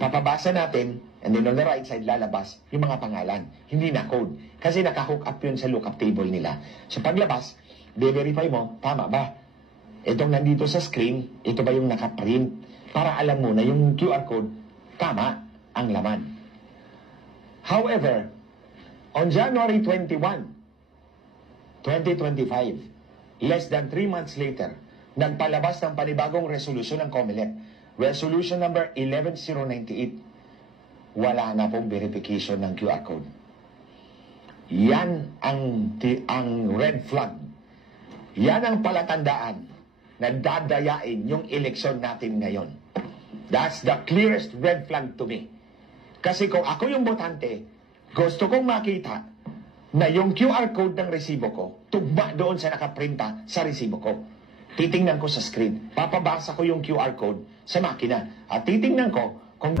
Papabasa natin, and then on the right side lalabas yung mga pangalan. Hindi na code. Kasi naka-hook up yun sa lookup table nila. So paglabas, verify mo, tama ba? Itong nandito sa screen, ito ba yung nakaprint? Para alam mo na yung QR code, tama ang laman. However, on January 21, 2025, less than 3 months later, nagpalabas ng panibagong resolusyon ng COMELEC. Resolution number 11098. Wala na pong verification ng QR code. Yan ang red flag. Yan ang palatandaan na dadayain yung eleksyon natin ngayon. That's the clearest red flag to me. Kasi kung ako yung botante, gusto kong makita na yung QR code ng resibo ko tugma doon sa nakaprinta sa resibo ko. Titingnan ko sa screen. Papabasa ko yung QR code sa makina. At titingnan ko kung